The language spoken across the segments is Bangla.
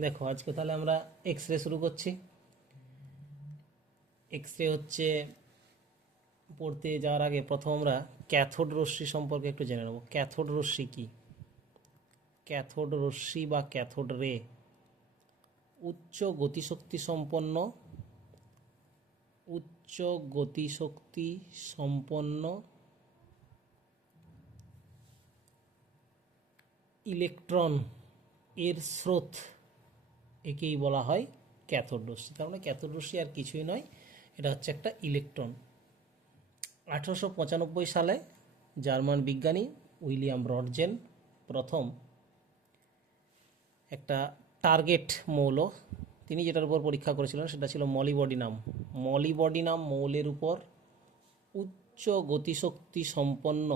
দেখো আজকে তাহলে আমরা এক্স রে শুরু করছি। এক্স রে হচ্ছে, পড়তে যাওয়ার আগে প্রথম আমরা ক্যাথোড রশ্মি সম্পর্কে একটু জেনে নেব। ক্যাথোড রশ্মি কি? ক্যাথোড রশ্মি বা ক্যাথোড রে উচ্চ গতিশক্তি সম্পন্ন উচ্চ গতিশক্তি সম্পন্ন ইলেকট্রন এর স্রোত, একেই বলা হয় ক্যাথোড রশ্মি। তার মানে ক্যাথোড রশ্মি আর কিছুই নয়, এটা হচ্ছে একটা ইলেকট্রন। 1895 সালে জার্মান বিজ্ঞানী উইলিয়াম রডজেন প্রথম একটা টার্গেট মৌল, তিনি যেটার উপর পরীক্ষা করেছিলেন সেটা ছিল মলিবডিনাম। মলিবডিনাম মৌলের উপর উচ্চ গতিশক্তি সম্পন্ন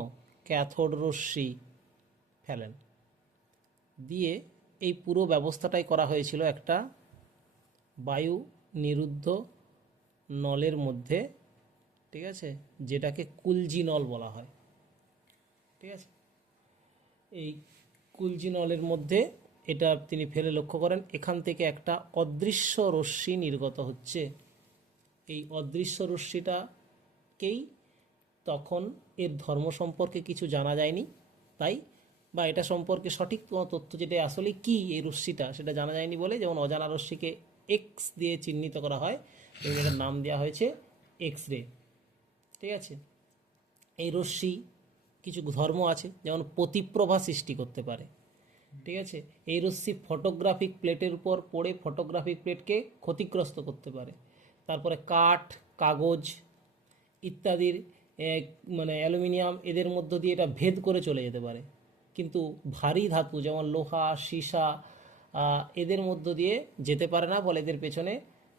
ক্যাথোড রশ্মি ফেলেন, দিয়ে এই পুরো ব্যবস্থাটাই করা হয়েছিল একটা বায়ু নিরুদ্ধ নলের মধ্যে, ঠিক আছে, যেটাকে কুলজি নল বলা হয়। ঠিক আছে, এই কুলজি নলের মধ্যে এটা তিনি ফেলে লক্ষ্য করেন এখান থেকে একটা অদৃশ্য রশ্মি নির্গত হচ্ছে। এই অদৃশ্য রশ্মিটাকেই তখন এর ধর্ম সম্পর্কে কিছু জানা যায়নি, তাই বা এটা সম্পর্কে সঠিক কোনো তথ্য যেটা আসলে কি এই রশ্মিটা সেটা জানা যায়নি বলে, যেমন অজানা রশ্মিকে এক্স দিয়ে চিহ্নিত করা হয় এবং এটার নাম দেওয়া হয়েছে এক্স রে। ঠিক আছে, এই রশ্মি কিছু ধর্ম আছে, যেমন প্রতিপ্রভা সৃষ্টি করতে পারে। ঠিক আছে, এই রশ্মি ফটোগ্রাফিক প্লেটের উপর পড়ে ফটোগ্রাফিক প্লেটকে ক্ষতিগ্রস্ত করতে পারে। তারপরে কাঠ, কাগজ ইত্যাদির মানে অ্যালুমিনিয়াম এদের মধ্য দিয়ে এটা ভেদ করে চলে যেতে পারে। কিন্তু ভারী ধাতু যেমন লোহা, সীসা এদের মধ্য দিয়ে যেতে পারে না বলে এদের পেছনে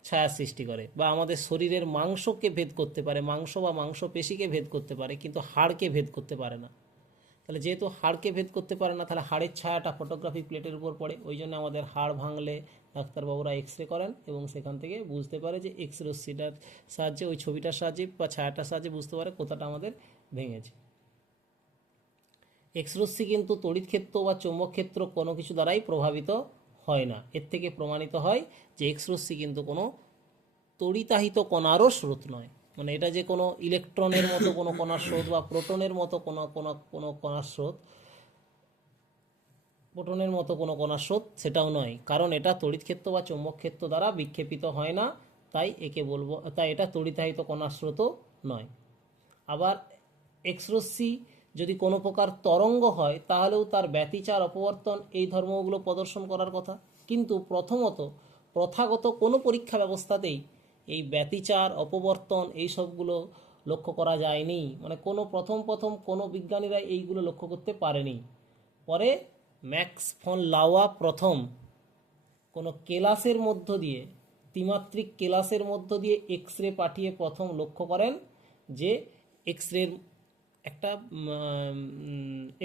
ছায়া সৃষ্টি করে। বা আমাদের শরীরের মাংসকে ভেদ করতে পারে, মাংস বা মাংসপেশিকে ভেদ করতে পারে, কিন্তু হাড়কে ভেদ করতে পারে না। তাহলে যেহেতু হাড়কে ভেদ করতে পারে না, তাহলে হাড়ের ছায়াটা ফটোগ্রাফিক প্লেটের উপর পড়ে। ওই জন্য আমাদের হাড় ভাঙলে ডাক্তারবাবুরা এক্স রে করেন এবং সেখান থেকে বুঝতে পারে যে এক্স রশ্মিটার সাহায্যে, ওই ছবিটার সাহায্যে বা ছায়াটার সাহায্যে বুঝতে পারে কোথাটা আমাদের ভেঙেছে। এক্স রশ্মি কিন্তু তড়িৎ ক্ষেত্র বা চৌম্বক ক্ষেত্র কোনো কিছু দ্বারাই প্রভাবিত হয় না। এর থেকে প্রমাণিত হয় যে এক্স রশ্মি কিন্তু কোনো তড়িতাহিত কণারও স্রোত নয়। মানে এটা যে কোনো ইলেকট্রনের মতো কোনো কণার স্রোত বা প্রোটনের মতো কোনো কণার স্রোত, প্রোটনের মতো কোনো কণার স্রোত সেটাও নয়, কারণ এটা তড়িৎ ক্ষেত্র বা চৌম্বক ক্ষেত্র দ্বারা বিক্ষেপিত হয় না, তাই একে বলবো, তাই এটা তড়িতাহিত কণার স্রোতও নয়। আবার এক্স রশ্মি যদি কোনো প্রকার তরঙ্গ হয় তাহলেও তার ব্যতিচার, অপবর্তন এই ধর্মগুলো প্রদর্শন করার কথা। কিন্তু প্রথাগত কোনো পরীক্ষা ব্যবস্থাতেই এই ব্যতিচার, অপবর্তন এই সবগুলো লক্ষ্য করা যায়নি। মানে প্রথম কোনো বিজ্ঞানীরা এইগুলো লক্ষ্য করতে পারেনি। পরে ম্যাক্স ফন লাওয়া প্রথম কোনো কেলাসের মধ্য দিয়ে, ত্রিমাত্রিক কেলাসের মধ্য দিয়ে এক্স রে পাঠিয়ে প্রথম লক্ষ্য করেন যে এক্স রের একটা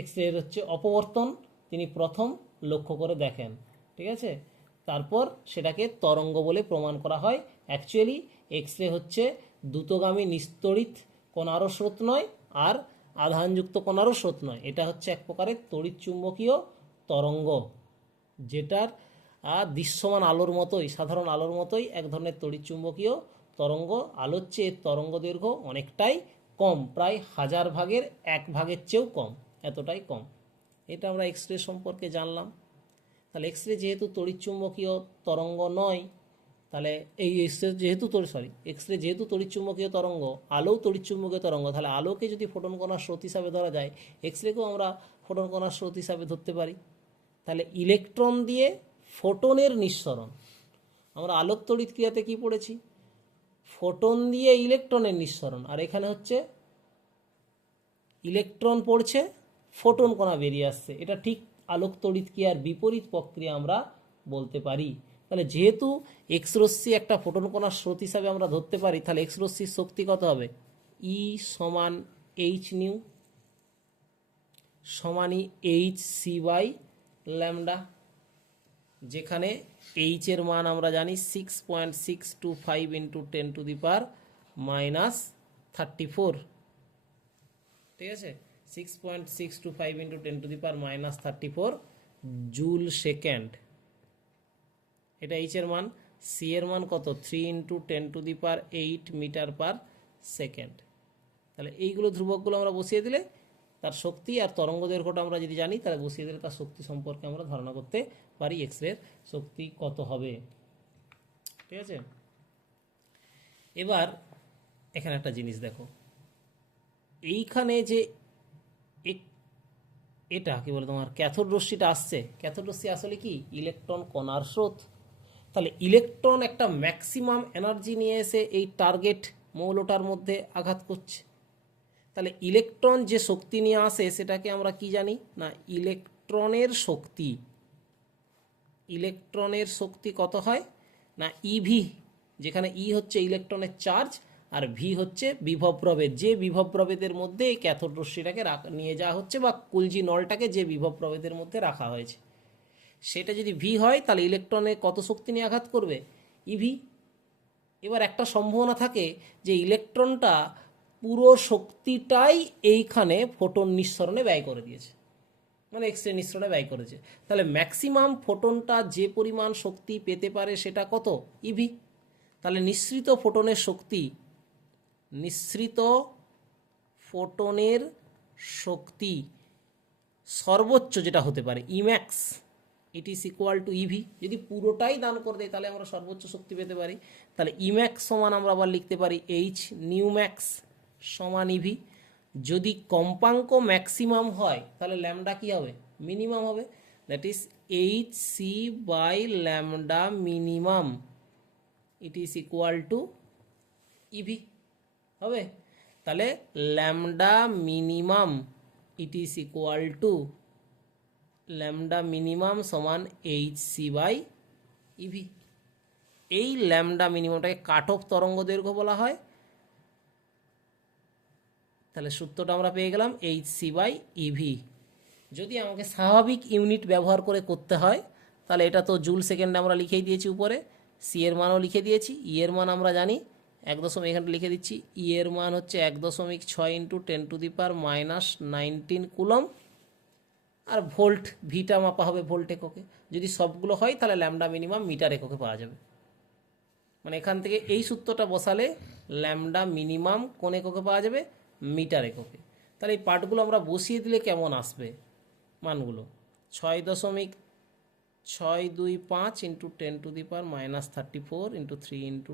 এক্স রে হচ্ছে অপবর্তন, তিনি প্রথম লক্ষ্য করে দেখেন। ঠিক আছে, তারপর সেটাকে তরঙ্গ বলে প্রমাণ করা হয়। অ্যাকচুয়ালি এক্স রে হচ্ছে দ্রুতগামী নিস্তড়িত কণারও স্রোত নয়, আর আধানযুক্ত কণারও স্রোত নয়। এটা হচ্ছে এক প্রকারের তড়িৎ চুম্বকীয় তরঙ্গ, যেটার দৃশ্যমান আলোর মতোই, সাধারণ আলোর মতোই এক ধরনের তড়িৎ চুম্বকীয় তরঙ্গ। আলোর চেয়ে তরঙ্গ দৈর্ঘ্য অনেকটাই কম, প্রায় 1000 ভাগের 1 ভাগের চেয়েও কম, এতটাই কম। এটা আমরা এক্স রে সম্পর্কে জানলাম। তাহলে এক্স রে যেহেতু তড়িৎচুম্বকীয় তরঙ্গ নয়, তাহলে এই এক্স রে যেহেতু তড়িৎচুম্বকীয় তরঙ্গ, আলোও তড়িৎচুম্বকীয় তরঙ্গ, তাহলে আলোকে যদি ফোটন কণার স্রোত হিসাবে ধরা যায়, এক্স রেকেও আমরা ফোটন কণার স্রোত হিসাবে ধরতে পারি। তাহলে ইলেকট্রন দিয়ে ফোটনের নিঃসরণ, আমরা আলোক তড়িৎ ক্রিয়াতে কি পড়েছি? ফোটন দিয়ে ইলেকট্রনের নিঃসরণ, আর এখানে হচ্ছে ইলেকট্রন পড়ছে, ফোটন কণা বেরিয়ে আসছে। এটা ঠিক আলোক তড়িৎ ক্রিয়ার বিপরীত প্রক্রিয়া আমরা বলতে পারি। তাহলে যেহেতু এক্স রশ্মি একটা ফোটন কণার স্রোত হিসাবে আমরা ধরতে পারি, তাহলে এক্স রশ্মির শক্তি কত হবে? ই সমান এইচ নিউ সমানই এইচ সি বাই ল্যামডা, যেখানে এইচ এর মান আমরা জানি 6.625 ইন্টু 10⁻⁻34। ঠিক আছে, 6.625 ইন্টু 10⁻⁻34 জুল সেকেন্ড। এটা এইচ এর মান, সি এর মান কত 3 × 10⁸ মিটার পার সেকেন্ড। তাহলে এইগুলো ধ্রুবকগুলো আমরা বসিয়ে দিলে তার শক্তি আর তরঙ্গ দৈর্ঘ্যটা আমরা যদি জানি তাহলে বসিয়ে দিলে তার শক্তি সম্পর্কে আমরা ধারণা করতে পারি এক্স রের শক্তি কত হবে। ঠিক আছে, এবার এখানে একটা জিনিস দেখো, এইখানে যে এটা কি বলে তোমার ক্যাথোড রশ্মিটা আসছে, ক্যাথোড রশ্মি আসলে কি ইলেকট্রন কণার স্রোত। তাহলে ইলেকট্রন একটা ম্যাক্সিমাম এনার্জি নিয়ে এসে এই টার্গেট মৌলটার মধ্যে আঘাত করছে। তাহলে ইলেকট্রন যে শক্তি নিয়ে আসে সেটাকে আমরা কি জানি না ইলেকট্রনের শক্তি। ইলেকট্রনের শক্তি কত হয় না ইভি, যেখানে ই হচ্ছে ইলেকট্রনের চার্জ আর ভি হচ্ছে বিভব প্রভেদ, যে বিভব প্রভেদের মধ্যে এই ক্যাথোড রশ্মিটাকে নিয়ে যাওয়া হচ্ছে বা কুলজি নলটাকে যে বিভব প্রভেদের মধ্যে রাখা হয়েছে সেটা যদি ভি হয় তাহলে ইলেকট্রনে কত শক্তি নিয়ে আঘাত করবে ইভি। এবার একটা সম্ভাবনা থাকে যে ইলেকট্রনটা পুরো শক্তিটাই এইখানে ফোটন নিঃসরণে ব্যয় করে দিয়েছে, মানে এক্স রে নিঃসরণে ব্যয় করেছে। তাহলে ম্যাক্সিমাম ফোটনটা যে পরিমাণ শক্তি পেতে পারে সেটা কত ইভি। তাহলে নিঃসৃত ফোটনের শক্তি, নিঃসৃত ফোটনের শক্তি সর্বোচ্চ যেটা হতে পারে E max, it is equal to EV. যদি পুরোটাই দান করে দেয় তাহলে আমরা সর্বোচ্চ শক্তি পেতে পারি। তাহলে ইম্যাক্স সমান আমরা আবার লিখতে পারি এইচ নিউম্যাক্স সমান ইভি। যদি কম্পাঙ্ক ম্যাক্সিমাম হয় তাহলে ল্যামডা কি হবে মিনিমাম হবে, that is H C by lambda minimum it is equal to E V. তাহলে lambda minimum it is equal to lambda minimum সমান H C by E. V lambda মিনিমামটাকে কাট অফ তরঙ্গ দৈর্ঘ্য বলা হয়। তাহলে সূত্রটা আমরা পেয়ে গেলাম এইচ সি বাই ইভি। যদি আমাকে স্বাভাবিক ইউনিট ব্যবহার করে করতে হয় তাহলে এটা তো জুল সেকেন্ডে আমরা লিখেই দিয়েছি, উপরে সি এর মানও লিখে দিয়েছি, ই এর মান আমরা জানি 1 এখানে লিখে দিচ্ছি, ই এর মান হচ্ছে 1.6 × 10⁻⁹ কুলম, আর ভোল্ট ভিটা মাপা হবে ভোল্ট এককে। যদি সবগুলো হয় তাহলে ল্যামডা মিনিমাম মিটার এককে পাওয়া যাবে। মানে এখান থেকে এই সূত্রটা বসালে ল্যামডা মিনিমাম কোন এককে পাওয়া যাবে মিটার এককে। তাহলে এই পার্টগুলো আমরা বসিয়ে দিলে কেমন আসবে মানগুলো 6.625 × 10⁻34 × 3 ×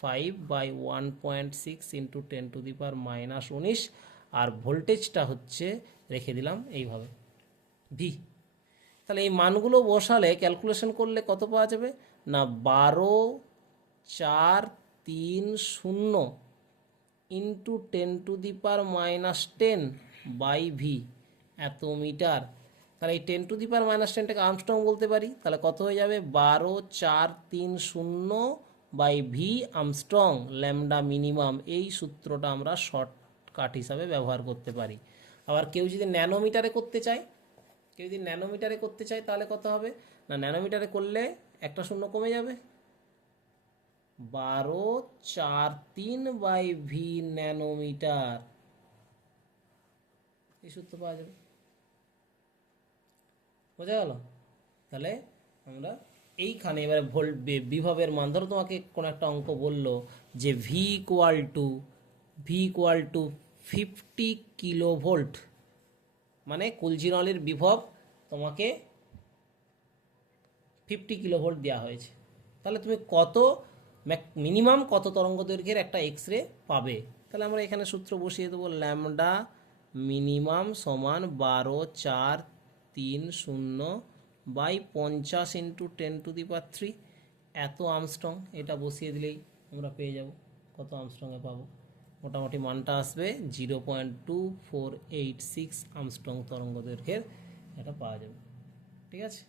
10⁵ বাই 1.6 × 10⁻19, আর ভোল্টেজটা হচ্ছে রেখে দিলাম এইভাবে ভি। তাহলে এই মানগুলো বসালে ক্যালকুলেশন করলে কত পাওয়া যাবে না 12,430 ইন্টু 10⁻10 বাই ভি এত মিটার। তাহলে এই 10⁻10টাকে আর্মস্ট্রং বলতে পারি। তাহলে কত হয়ে যাবে 12,430 by V Armstrong lambda minimum. এই সূত্রটা আমরা শর্টকাট হিসাবে ব্যবহার করতে পারি। আবার কেউ যদি ন্যানোমিটারে করতে চায়, তাহলে কত হবে না ন্যানোমিটারে করলে একটা শূন্য কমে যাবে, 1243 বাই ভি ন্যানোমিটার, এই সূত্র পাওয়া যাবে। বোঝা গেল? তাহলে আমরা এইখানে এবারে ভোল্ট বিভবের মান, ধরো তোমাকে কোনো একটা অঙ্ক বললো যে ভি ইকুয়াল টু 50 কিলোভোল্ট, মানে কুলজি নলের বিভব তোমাকে 50 কিলোভোল্ট দেওয়া হয়েছে। তাহলে তুমি কত মিনিমাম কত তরঙ্গ দৈর্ঘ্যের একটা এক্স রে পাবে। তাহলে আমরা এখানে সূত্র বসিয়ে দেবো ল্যামডা মিনিমাম সমান 12,430 বাই 50 × 10⁻³ এত আর্মস্ট্রং। এটা বসিয়ে দিলেই আমরা পেয়ে যাব কত আর্মস্ট্রংয়ে পাবো। মোটামুটি মানটা আসবে 0.2486 আর্মস্ট্রং তরঙ্গ দৈর্ঘ্যের এটা পাওয়া যাবে। ঠিক আছে,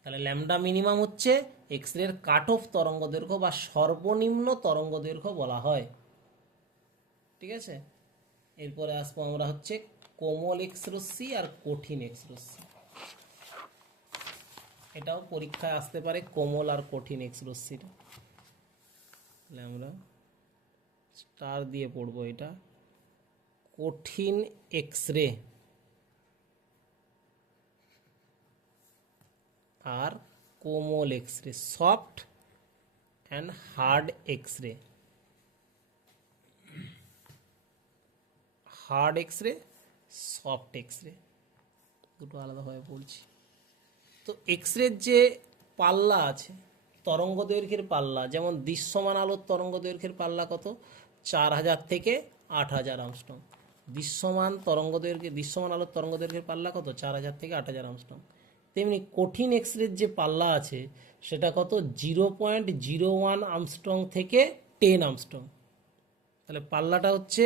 তাহলে ল্যামডা মিনিমাম হচ্ছে এক্স রের কাট অফ তরঙ্গ দৈর্ঘ্য বা সর্বনিম্ন তরঙ্গ দৈর্ঘ্য বলা হয়। ঠিক আছে, এরপরে আসবো আমরা হচ্ছে কোমল এক্স রশ্মি আর কঠিন এক্স রশ্মি। এটাও পরীক্ষায় আসতে পারে কোমল আর কঠিন এক্স রশ্মিটা। আমরা স্টার দিয়ে পড়বো এটা কঠিন এক্স রে। আর কোমল X-ray, soft and hard X-ray. Hard X-ray, soft X-ray, দুটো আলাদাভাবে পড়ছি। তো এক্স রের যে পাল্লা আছে, তরঙ্গ দৈর্ঘ্যের পাল্লা, যেমন দৃশ্যমান আলোর তরঙ্গ দৈর্ঘ্যের পাল্লা কত, 4000 থেকে 8000 আমস্ট্রং। দৃশ্যমান আলোর তরঙ্গ দৈর্ঘ্যের পাল্লা কত, 4000 থেকে 8000 আমস্ট্রং। তেমনি কঠিন এক্স রের যে পাল্লা আছে সেটা কত, 0.01 আমস্ট্রং থেকে 10 আমস্ট্রং। তাহলে পাল্লাটা হচ্ছে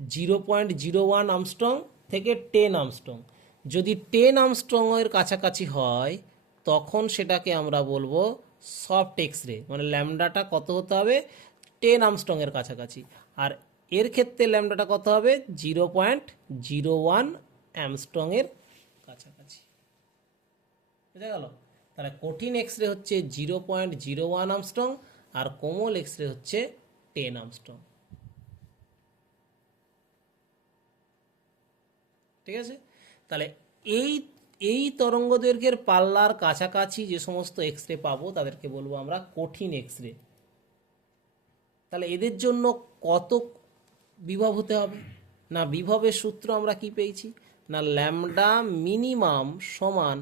0.01 আমস্ট্রং থেকে 10 আমস্ট্রং। যদি 10 আমস্ট্রংয়ের কাছাকাছি হয় তখন সেটাকে আমরা বলবো সফট এক্স রে, মানে ল্যামডাটা কত হতে হবে, 10 আমস্ট্রংয়ের কাছাকাছি। আর এর ক্ষেত্রে ল্যামডাটা কত হবে, 0.01 অ্যামস্ট্রংয়ের কাছাকাছি। বুঝা গেল? তাহলে কঠিন এক্স রে হচ্ছে 0.01 আমস্ট্রং আর কোমল এক্স রে হচ্ছে 10 আমস্ট্রং। ঠিক আছে? তাহলে এই এই তরঙ্গ দৈর্ঘ্যের পাল্লার কাছাকাছি যে সমস্ত এক্স রে পাবো তাদেরকে বলবো আমরা কঠিন এক্স রে। তাহলে এদের জন্য কত বিভব হতে হবে না, বিভবের সূত্র আমরা কি পেয়েছি না, ল্যামডা মিনিমাম সমান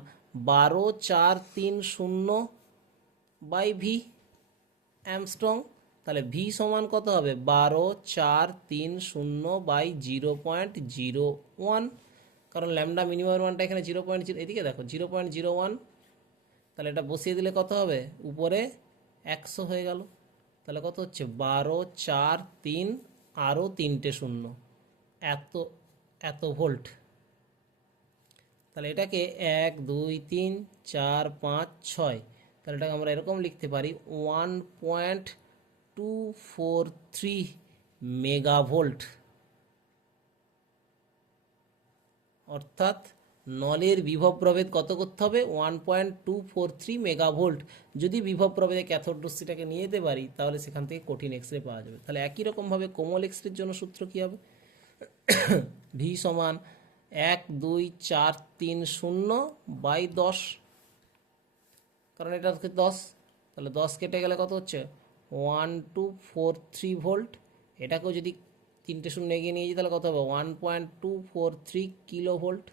12430 বাই ভি অ্যামস্ট্রং। তাহলে ভি সমান কত হবে, 12430 বাই 0.01, কারণ ল্যামডা মিনিমাম মানটা এখানে 0.0, এদিকে দেখো 0.01। তাহলে এটা বসিয়ে দিলে কত হবে, উপরে 100 হয়ে গেল। তাহলে কত হচ্ছে, 12430 আরও 3টে শূন্য, এত ভোল্ট। তাহলে এটাকে 1 2 3 4 5 6, তাহলে এটাকে আমরা এরকম লিখতে পারি 1.243 মেগাভোল্ট। অর্থাৎ নলের বিভব প্রভেদ কত করতে হবে, 1.243 মেগাভোল্ট। যদি বিভব প্রভেদে ক্যাথোড রশ্মিটাকে নিয়ে যেতে পারি তাহলে সেখান থেকে কঠিন এক্স রে পাওয়া যাবে। তাহলে একই রকমভাবে কোমল এক্স রের জন্য সূত্র কী হবে, ভি সমান 12430 বাই 10, কারণ এটা হচ্ছে 10, তাহলে 10 কেটে গেলে কত হচ্ছে, 1243 ভোল্ট। এটাকেও যদি 3টে শূন্য এগিয়ে নিয়ে যাই তাহলে কত হবে, 1.243 কিলো ভোল্ট।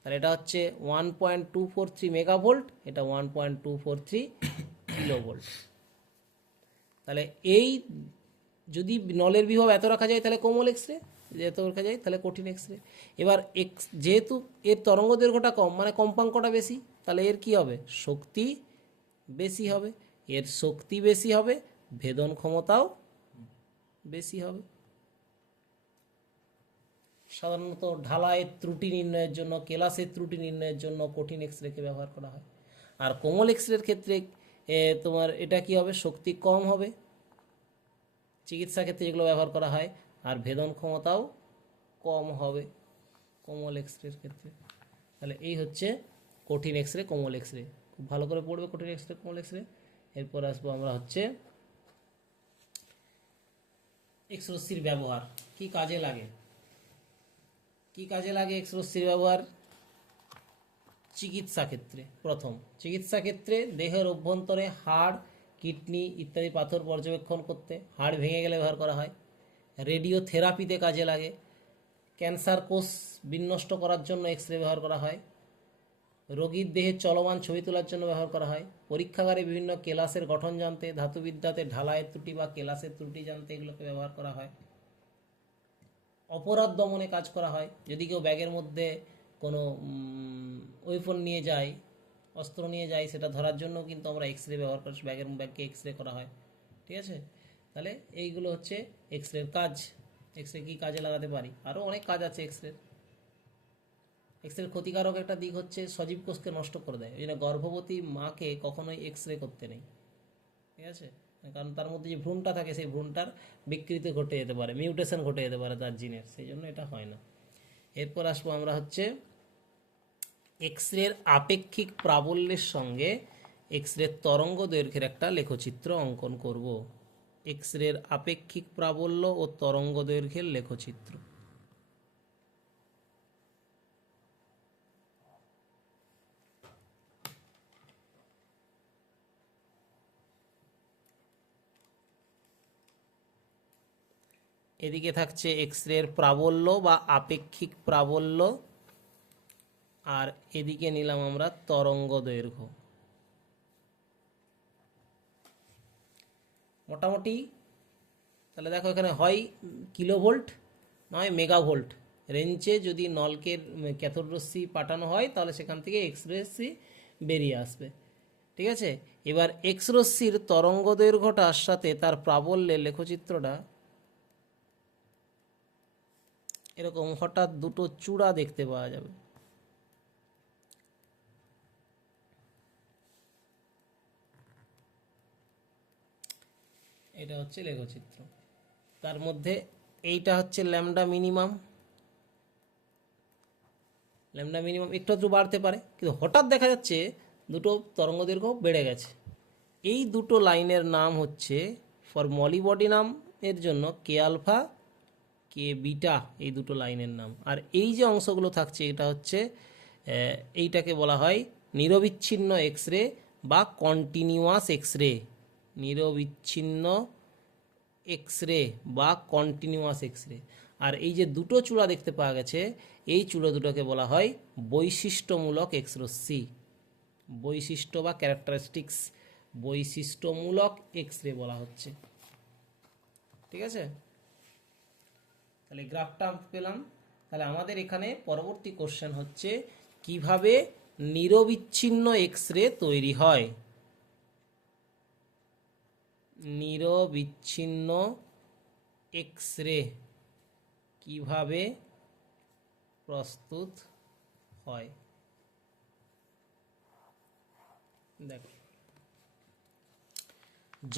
তাহলে এটা হচ্ছে 1.243 মেগাভোল্ট, এটা 1.243 কিলো ভোল্ট। তাহলে এই যদি নলের বিভব এত রাখা যায় তাহলে কোমল এক্স রে, যদি এত রাখা যায় তাহলে কঠিন এক্স রে। এবার যেহেতু এর তরঙ্গ দৈর্ঘ্যটা কম, মানে কম্পাঙ্কটা বেশি, তাহলে এর কি হবে, শক্তি বেশি হবে। এর শক্তি বেশি হবে, ভেদন ক্ষমতাও বেশি হবে। সাধারণত ঢালাইয়ের ত্রুটি নির্ণয়ের জন্য, কেলাসের ত্রুটি নির্ণয়ের জন্য কঠিন এক্স রেকে ব্যবহার করা হয়। আর কোমল এক্স রের ক্ষেত্রে তোমার এটা কি হবে, শক্তি কম হবে চিকিৎসা ক্ষেত্রে যেগুলো ব্যবহার করা হয়, আর ভেদন ক্ষমতাও কম হবে কোমল এক্স রের ক্ষেত্রে। তাহলে এই হচ্ছে কঠিন এক্স রে, কোমল এক্স রে। খুব ভালো করে পড়বে কঠিন এক্স রে, কোমল এক্স রে। এরপর আসবো আমরা হচ্ছে এক্স রশ্মির ব্যবহার, কি কাজে লাগে। কি কাজে লাগে এক্স রশ্মির ব্যবহার চিকিৎসা ক্ষেত্রে। প্রথম, চিকিৎসা ক্ষেত্রে দেহের অভ্যন্তরে হাড়, কিডনি ইত্যাদি পাথর পর্যবেক্ষণ করতে, হাড় ভেঙে গেলে ব্যবহার করা হয়। রেডিওথেরাপিতে কাজে লাগে। ক্যান্সার কোষ বিনষ্ট করার জন্য এক্স রে ব্যবহার করা হয়। রোগীর দেহের চলমান ছবি তোলার জন্য ব্যবহার করা হয়। পরীক্ষাগারে বিভিন্ন কেলাসের গঠন জানতে, ধাতুবিদ্যাতে ঢালাইয়ের ত্রুটি বা কেলাসের ত্রুটি জানতে এগুলোকে ব্যবহার করা হয়। অপরাধ দমনে কাজ করা হয়। যদি কেউ ব্যাগের মধ্যে কোনো ওয়েপন নিয়ে যায়, অস্ত্র নিয়ে যায়, সেটা ধরার জন্য কিন্তু আমরা এক্স রে ব্যবহার করি, ব্যাগকে এক্স রে করা হয়। ঠিক আছে? তাহলে এইগুলো হচ্ছে এক্স রের কাজ। এক্স রে কী কাজে লাগাতে পারি, আরও অনেক কাজ আছে এক্স রের। এক্স রের ক্ষতিকারক একটা দিক হচ্ছে সজীব কোষকে নষ্ট করে দেয়। ওই জন্য গর্ভবতী মাকে কখনোই এক্স রে করতে নেই। ঠিক আছে? কারণ তার মধ্যে যে ভ্রূণটা থাকে সেই ভ্রূণটার বিকৃতি ঘটে যেতে পারে, মিউটেশন ঘটে যেতে পারে তার জিনের, সেই জন্য এটা হয় না। এরপর আসবো আমরা হচ্ছে এক্স রের আপেক্ষিক প্রাবল্যের সঙ্গে এক্স রের তরঙ্গ দৈর্ঘ্যের একটা লেখচিত্র অঙ্কন করব। এক্স রের আপেক্ষিক প্রাবল্য ও তরঙ্গ দৈর্ঘ্যের লেখচিত্র। এদিকে থাকছে এক্স রের প্রাবল্য বা আপেক্ষিক প্রাবল্য, আর এদিকে নিলাম আমরা তরঙ্গ দৈর্ঘ্য। মোটামুটি তাহলে দেখো এখানে হয় কিলোভোল্ট নয় মেগাভোল্ট রেঞ্জে যদি নলকের ক্যাথোড রশ্মি পাঠানো হয় তাহলে সেখান থেকে এক্স রশ্মি বেরিয়ে আসবে। ঠিক আছে, এবার এক্স রশ্মির তরঙ্গ দৈর্ঘ্যটার সাথে তার প্রাবল্যের লেখচিত্রটা এরকম হঠাৎ দুটো চূড়া দেখতে পাওয়া যাবে। এটা হচ্ছে লেখচিত্র, তার মধ্যে এইটা হচ্ছে ল্যামডা মিনিমাম। ল্যামডা মিনিমাম একটু একটু বাড়তে পারে, কিন্তু হঠাৎ দেখা যাচ্ছে দুটো তরঙ্গ দৈর্ঘ্য বেড়ে গেছে। এই দুটো লাইনের নাম হচ্ছে ফর মলিবডিনাম এর জন্য কে আলফা কে বিটা, এই দুটো লাইনের নাম। আর এই যে অংশগুলো থাকছে এটা হচ্ছে এইটাকে বলা হয় নিরবিচ্ছিন্ন এক্স রে বা কন্টিনিউয়াস এক্স রে। নিরবিচ্ছিন্ন এক্স রে বা কন্টিনিউয়াস এক্স রে। আর এই যে দুটো চূড়া দেখতে পাওয়া গেছে এই চূড়া দুটোকে বলা হয় বৈশিষ্ট্যমূলক এক্স রশ্মি। বৈশিষ্ট্য বা ক্যারেক্টারিস্টিক্স, বৈশিষ্ট্যমূলক এক্স রে বলা হচ্ছে। ঠিক আছে, তাহলে গ্রাফটা পেলাম। তাহলে আমাদের এখানে পরবর্তী কোশ্চেন হচ্ছে কিভাবে নিরবিচ্ছিন্ন এক্স রে তৈরি হয়। নিরবিচ্ছিন্ন এক্স রে কিভাবে প্রস্তুত হয়। দেখো,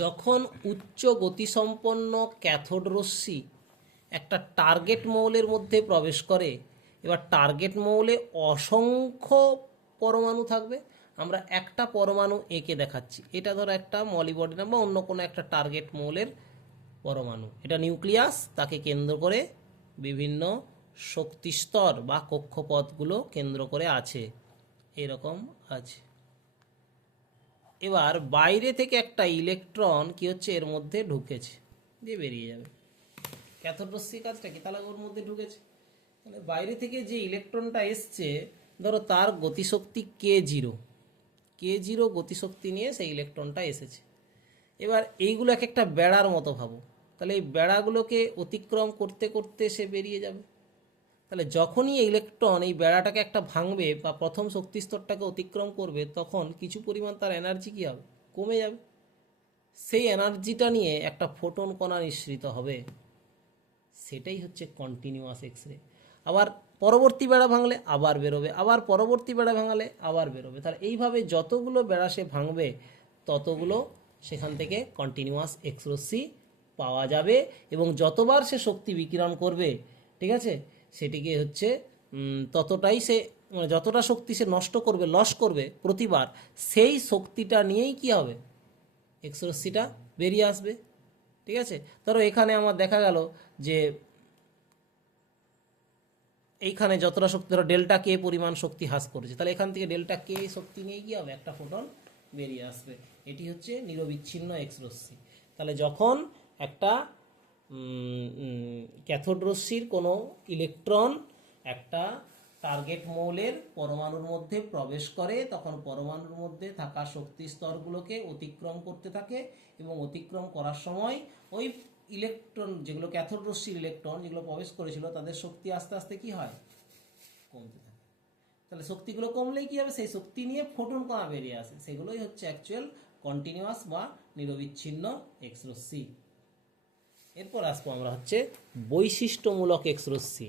যখন উচ্চ গতিসম্পন্ন ক্যাথোড রশ্মি একটা টার্গেট মৌলের মধ্যে প্রবেশ করে, এবার টার্গেট মৌলে অসংখ্য পরমাণু থাকবে। আমরা একটা পরমাণু এঁকে দেখাচ্ছি, এটা ধরো একটা মলিবডিনাম বা অন্য কোনো একটা টার্গেট মৌলের পরমাণু, এটা নিউক্লিয়াস, তাকে কেন্দ্র করে বিভিন্ন শক্তিস্তর বা কক্ষপথগুলো কেন্দ্র করে আছে, এরকম আছে। এবার বাইরে থেকে একটা ইলেকট্রন কি হচ্ছে এর মধ্যে ঢুকেছে, দিয়ে বেরিয়ে যাবে। ক্যাথোড রশ্মি কাজটা কি, তাহলে ওর মধ্যে ঢুকেছে। তাহলে বাইরে থেকে যে ইলেকট্রনটা এসছে ধরো তার গতিশক্তি কে জিরো, কে জিরো গতিশক্তি নিয়ে সেই ইলেকট্রনটা এসেছে। এবার এইগুলো এক একটা বেড়ার মতো ভাবো, তাহলে এই বেড়াগুলোকে অতিক্রম করতে করতে সে বেরিয়ে যাবে। তাহলে যখনই ইলেকট্রন এই বেড়াটাকে একটা ভাঙবে বা প্রথম শক্তি স্তরটাকে অতিক্রম করবে তখন কিছু পরিমাণ তার এনার্জি কী হবে, কমে যাবে। সেই এনার্জিটা নিয়ে একটা ফোটন কণা নিঃসৃত হবে, সেটাই হচ্ছে কন্টিনিউয়াস এক্স রে। আবার পরবর্তী বেড়া ভাঙলে আবার বেরোবে, আবার পরবর্তী বেড়া ভাঙালে আবার বেরোবে। তাহলে এইভাবে যতগুলো বেড়া সে ভাঙবে ততগুলো সেখান থেকে কন্টিনিউয়াস এক্স রশ্মি পাওয়া যাবে, এবং যতবার সে শক্তি বিকিরণ করবে, ঠিক আছে, সেটিকে হচ্ছে ততটাই সে মানে যতটা শক্তি সে নষ্ট করবে, লস করবে প্রতিবার, সেই শক্তিটা নিয়েই কি হবে, এক্স রশ্মিটা বেরিয়ে আসবে। ঠিক আছে, ধরো এখানে আমার দেখা গেল যে এইখানে যতটা শক্তি ধরো ডেল্টা কে পরিমাণ শক্তি হ্রাস করেছে, তাহলে এখান থেকে ডেল্টা কে শক্তি নিয়ে কি হবে, একটা ফোটন বেরিয়ে আসবে। এটি হচ্ছে নিরবিচ্ছিন্ন এক্স রশ্মি। তাহলে যখন একটা ক্যাথোড রশ্মির কোনো ইলেকট্রন একটা টার্গেট মৌলের পরমাণুর মধ্যে প্রবেশ করে তখন পরমাণুর মধ্যে থাকা শক্তি স্তরগুলোকে অতিক্রম করতে থাকে, এবং অতিক্রম করার সময় ওই ইলেকট্রন যেগুলো ক্যাথোড রশ্মির ইলেকট্রন যেগুলো প্রবেশ করেছিল তাদের শক্তি আস্তে আস্তে কি হয়, কমতে থাকে। তাহলে শক্তিগুলো কমলেই কি হবে, সেই শক্তি নিয়ে ফোটন কণা বেরিয়ে আসে, সেগুলোই হচ্ছে অ্যাকচুয়াল কন্টিনিউয়াস বা নিরবিচ্ছিন্ন এক্স রশ্মি। এরপর আসবো আমরা হচ্ছে বৈশিষ্ট্যমূলক এক্স রশ্মি,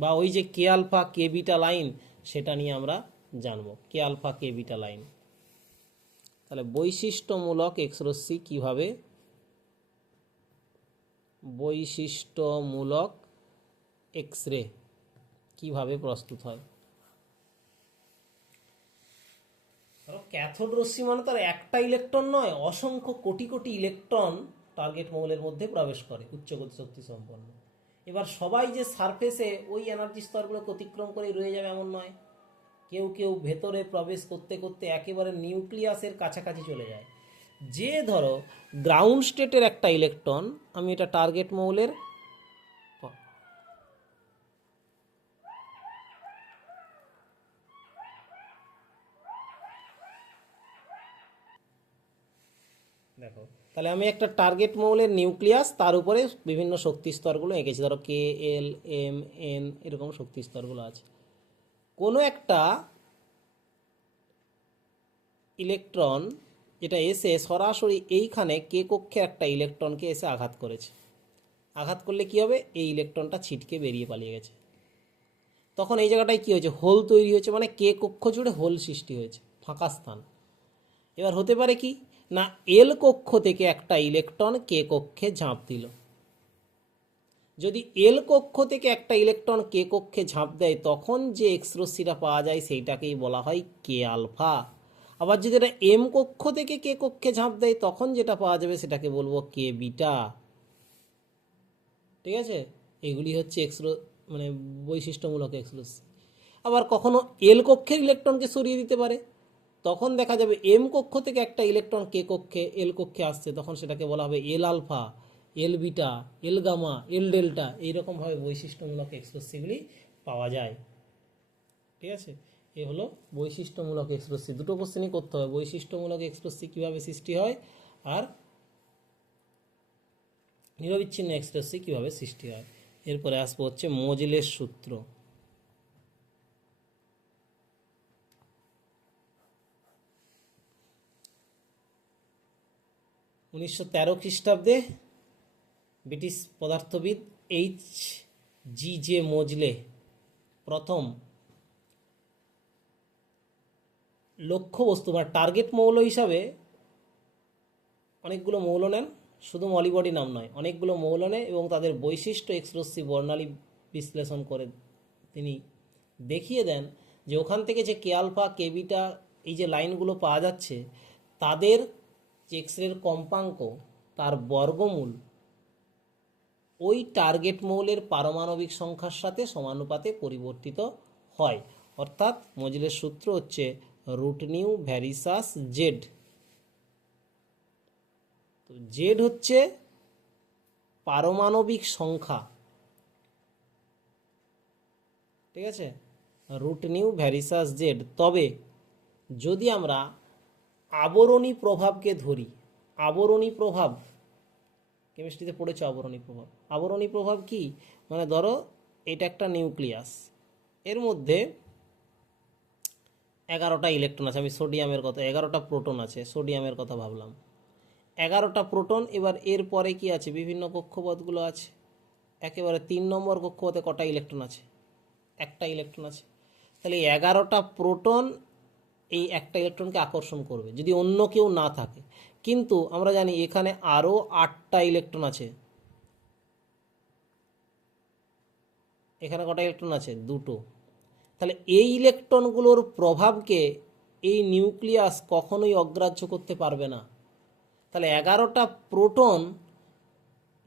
বা ওই যে কে আলফা কে বিটা লাইন, সেটা নিয়ে আমরা জানবো, কে আলফা কে বিটা লাইন। তাহলে বৈশিষ্ট্যমূলক এক্স রশ্মি কিভাবে, বৈশিষ্ট্যমূলক এক্স রে কিভাবে প্রস্তুত হয়। ক্যাথোড রশ্মি মানে তার একটা ইলেকট্রন নয়, অসংখ্য কোটি কোটি ইলেকট্রন টার্গেট মৌলের মধ্যে প্রবেশ করে উচ্চ গতিশক্তি সম্পন্ন। এবার সবাই যে সারফেসে ওই এনার্জি স্তরগুলোকে অতিক্রম করে রয়ে যাবে এমন নয়, কেউ কেউ ভেতরে প্রবেশ করতে করতে একেবারে নিউক্লিয়াসের কাছাকাছি চলে যায়। যে ধরো গ্রাউন্ড স্টেটের একটা ইলেকট্রন, আমি এটা টার্গেট মৌলের, দেখো তাহলে আমি একটা টার্গেট মৌলের নিউক্লিয়াস, তার উপরে বিভিন্ন শক্তি স্তরগুলো এঁকেছি, ধরো কে, এল, এম, এন, এরকম শক্তি স্তরগুলো আছে। কোনো একটা ইলেকট্রন যেটা এসে সরাসরি এইখানে কে কক্ষে একটা ইলেকট্রনকে এসে আঘাত করেছে, আঘাত করলে কি হবে, এই ইলেকট্রনটা ছিটকে বেরিয়ে পালিয়ে গেছে। তখন এই জায়গাটায় কি হয়েছে, হোল তৈরি হয়েছে, মানে কে কক্ষ জুড়ে হোল সৃষ্টি হয়েছে, ফাঁকা স্থান। এবার হতে পারে কি না, এল কক্ষ থেকে একটা ইলেকট্রন কে কক্ষে ঝাঁপ দিল। যদি এল কক্ষ থেকে একটা ইলেকট্রন কে কক্ষে ঝাঁপ দেয়, তখন যে এক্স রশ্মিটা পাওয়া যায় সেইটাকেই বলা হয় কে আলফা। আবার যদি এটা এম কক্ষ থেকে কে কক্ষে ঝাঁপ দেয়, তখন যেটা পাওয়া যাবে সেটাকে বলবো কে বিটা। ঠিক আছে, এগুলি হচ্ছে মানে বৈশিষ্ট্যমূলক এক্স রশ্মি। আবার কখনো এল কক্ষের ইলেকট্রনকে সরিয়ে দিতে পারে, তখন দেখা যাবে এম কক্ষ থেকে একটা ইলেকট্রন কে কক্ষে এল কক্ষে আসছে, তখন সেটাকে বলা হবে এল আলফা, এল বিটা, এল গামা, এল ডেল্টা। এইরকমভাবে বৈশিষ্ট্যমূলক এক্সপ্রেসিগুলি পাওয়া যায়। ঠিক আছে, এ হলো বৈশিষ্ট্যমূলক এক্সপ্রেসি। দুটো কোশ্চেনই করতে হবে, বৈশিষ্ট্যমূলক এক্সপ্রেসি কীভাবে সৃষ্টি হয় আর নিরবিচ্ছিন্ন এক্সপ্রেসি কীভাবে সৃষ্টি হয়। এরপরে আসবো হচ্ছে মোজেলের সূত্র। 1913 খ্রিস্টাব্দে ব্রিটিশ পদার্থবিদ H.G.J. মোজলে প্রথম লক্ষ্যবস্তু বা টার্গেট মৌল হিসাবে অনেকগুলো মৌল নেন, শুধু মলিবডি নাম নয়, অনেকগুলো মৌল নেয় এবং তাদের বৈশিষ্ট্য এক্স রশ্মি বর্ণালী বিশ্লেষণ করে তিনি দেখিয়ে দেন যে ওখান থেকে যে কে আলফা, কে বিটা, এই যে লাইনগুলো পাওয়া যাচ্ছে, তাদের যে এক্সরের কম্পাঙ্ক, তার বর্গমূল ওই টার্গেট মৌলের পারমাণবিক সংখ্যার সাথে সমানুপাতে পরিবর্তিত হয়। অর্থাৎ মোজেলের সূত্র হচ্ছে রুট নিউ ভ্যারিসাস জেড। তো জেড হচ্ছে পারমাণবিক সংখ্যা, ঠিক আছে, রুট নিউ ভ্যারিসাস জেড। তবে যদি আমরা আবরণী প্রভাবকে ধরি, আবরণী প্রভাব কেমিস্ট্রিতে পড়েছে, আবরণী প্রভাব। আবরণী প্রভাব কি, মানে ধরো এটা একটা নিউক্লিয়াস, এর মধ্যে 11টা ইলেকট্রন আছে, আমি সোডিয়ামের কথা, 11টা প্রোটন আছে, সোডিয়ামের কথা ভাবলাম, 11টা প্রোটন। এবার এর পরে কি আছে, বিভিন্ন কক্ষপথগুলো আছে। একেবারে 3 নম্বর কক্ষপথে কটা ইলেকট্রন আছে, একটা ইলেকট্রন আছে। তাহলে 11টা প্রোটন এই একটা ইলেকট্রনকে আকর্ষণ করবে যদি অন্য কেউ না থাকে। কিন্তু আমরা জানি এখানে আরও 8টা ইলেকট্রন আছে, এখানে কটা ইলেকট্রন আছে, 2টো। তাহলে এই ইলেকট্রনগুলোর প্রভাবকে এই নিউক্লিয়াস কখনোই অগ্রাহ্য করতে পারবে না। তাহলে 11টা প্রোটন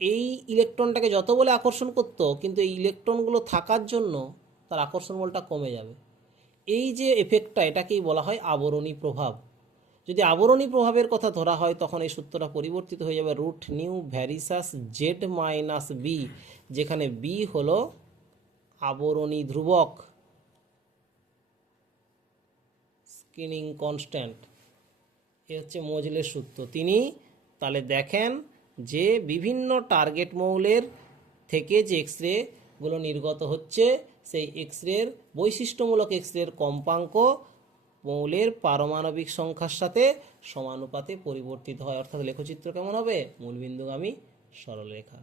এই ইলেকট্রনটাকে যত বলে আকর্ষণ করতো, কিন্তু এই ইলেকট্রনগুলো থাকার জন্য তার আকর্ষণ বলটা কমে যাবে। এই যে এফেক্টটা, এটাকেই বলা হয় আবরণী প্রভাব। যদি আবরণী প্রভাবের কথা ধরা হয়, তখন এই সূত্রটা পরিবর্তিত হয়ে যাবে root nu varies as Z minus B, যেখানে বি হলো আবরণী ধ্রুবক, স্ক্রিনিং কনস্ট্যান্ট। এ হচ্ছে মোজেলের সূত্র। তিনি তাহলে দেখেন যে বিভিন্ন টার্গেট মৌলের থেকে যে এক্স রেগুলো নির্গত হচ্ছে, সেই এক্স রের বৈশিষ্ট্যমূলক এক্স রের কম্পাঙ্ক মৌলের পারমাণবিক সংখ্যার সাথে সমানুপাতে পরিবর্তিত হয়। অর্থাৎ লেখচিত্র কেমন হবে, মূলবিন্দুগামী সরলরেখা।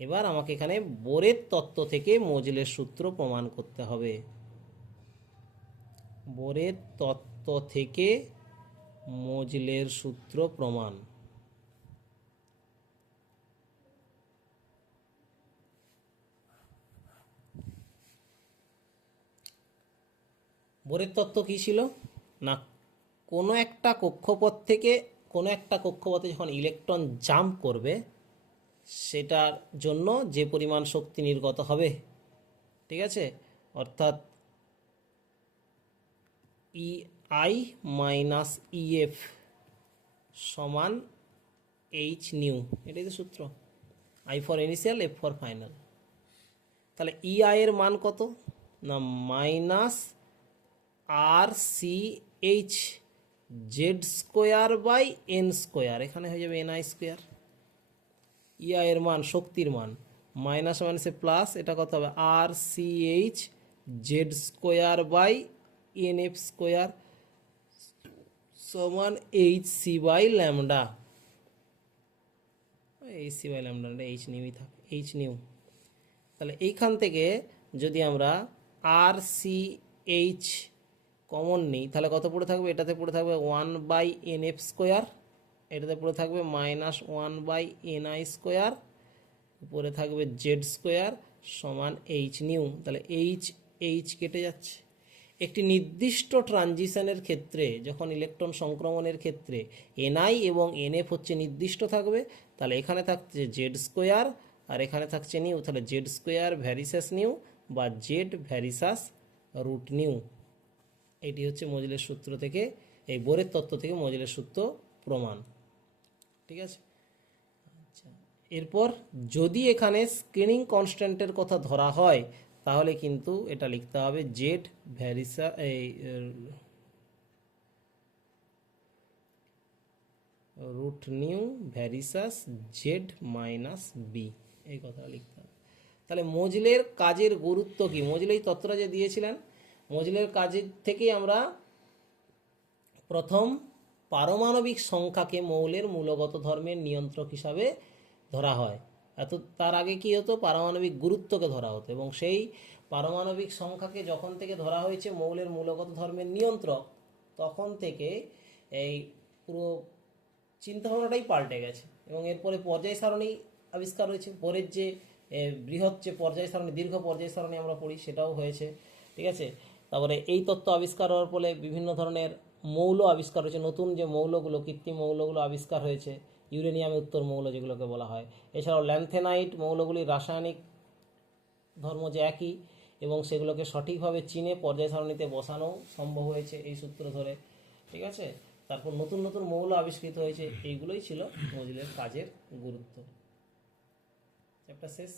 এবার আমাকে এখানে বোরের তত্ত্ব থেকে মোজেলের সূত্র প্রমাণ করতে হবে। বোরের তত্ত্ব থেকে মোজেলের সূত্র প্রমাণ। বোরের তত্ত্ব কী ছিল না, কোনো একটা কক্ষপথ থেকে কোনো একটা কক্ষপথে যখন ইলেকট্রন জাম্প করবে, সেটার জন্য যে পরিমাণ শক্তি নির্গত হবে, ঠিক আছে, অর্থাৎ ই আই মাইনাস ইএফ সমান এইচ নিউ, এটাই তো সূত্র। I for initial, F for final. তাহলে ইআই এর মান কত না minus R C H Z square by N square, এখানে হয়ে যাবে এন আই স্কোয়ার। ইআই এর মান, শক্তির মান, মাইনাস মাইনাসে প্লাস, এটা কত হবে R C H Z square by N F square সমান H C by lambda. H C by lambda, H নিউই থাকে, এইচ নিউ। তাহলে এইখান থেকে যদি আমরা আর সি এইচ কমন নিই তাহলে কত পড়ে থাকবে, এটাতে পড়ে থাকবে 1/nf স্কোয়ার, এটাতে পড়ে থাকবে -1/ni স্কোয়ার, উপরে থাকবে জেড স্কোয়ার সমান এইচ নিউ। তাহলে এইচ এইচ কেটে যাচ্ছে। একটি নির্দিষ্ট ট্রানজিশনের ক্ষেত্রে যখন ইলেকট্রন সংক্রমণের ক্ষেত্রে এনআই এবং এনএফ হচ্ছে নির্দিষ্ট থাকবে, তাহলে এখানে থাকছে জেড স্কোয়ার আর এখানে থাকছে নিউ, তাহলে জেড স্কোয়ার ভ্যারিসাস নিউ বা জেড ভ্যারিসাস রুট নিউ। এটি হচ্ছে মজেলের সূত্র থেকে, এই বোরের তত্ত্ব থেকে মজেলের সূত্র প্রমাণ। ঠিক আছে। আচ্ছা, এরপর যদি এখানে স্ক্রিনিং কনস্ট্যান্টের কথা ধরা হয় তাহলে কিন্তু এটা লিখতে হবে Z varies as root nu varies as Z minus B, এই কথা লিখতে হবে। তাহলে মজলের কাজের গুরুত্ব কি, মজলে এই তত্ত্বটা যে দিয়েছিলেন, মজলের কাজের থেকেই আমরা প্রথম পারমাণবিক সংখ্যাকে মৌলের মূলগত ধর্মের নিয়ন্ত্রক হিসাবে ধরা হয়। তার আগে কি হতো, পারমাণবিক গুরুত্বকে ধরা হতো, এবং সেই পারমাণবিক সংখ্যাকে যখন থেকে ধরা হয়েছে মৌলের মূলগত ধর্মের নিয়ন্ত্রক, তখন থেকে এই পুরো চিন্তাভাবনাটাই পাল্টে গেছে। এবং এরপরে পর্যায় সারণী আবিষ্কার হয়েছে, পরের যে বৃহৎ যে পর্যায় সারণী, দীর্ঘ পর্যায় সারণী আমরা পড়ি, সেটাও হয়েছে। ঠিক আছে। তারপরে এই তত্ত্ব আবিষ্কার হওয়ার ফলে বিভিন্ন ধরনের মৌল আবিষ্কার হয়েছে, নতুন যে মৌলগুলো, কৃত্রিম মৌলগুলো আবিষ্কার হয়েছে, ইউরেনিয়ামের উত্তর মৌল যেগুলোকে বলা হয়। এছাড়াও ল্যান্থেনাইট মৌলগুলির রাসায়নিক ধর্ম যে একই, এবং সেগুলোকে সঠিকভাবে চিনে পর্যায় সারণীতে বসানো সম্ভব হয়েছে এই সূত্র ধরে। ঠিক আছে। তারপর নতুন নতুন মৌল আবিষ্কৃত হয়েছে, এইগুলোই ছিল মজলের কাজের গুরুত্ব। চ্যাপ্টার শেষ।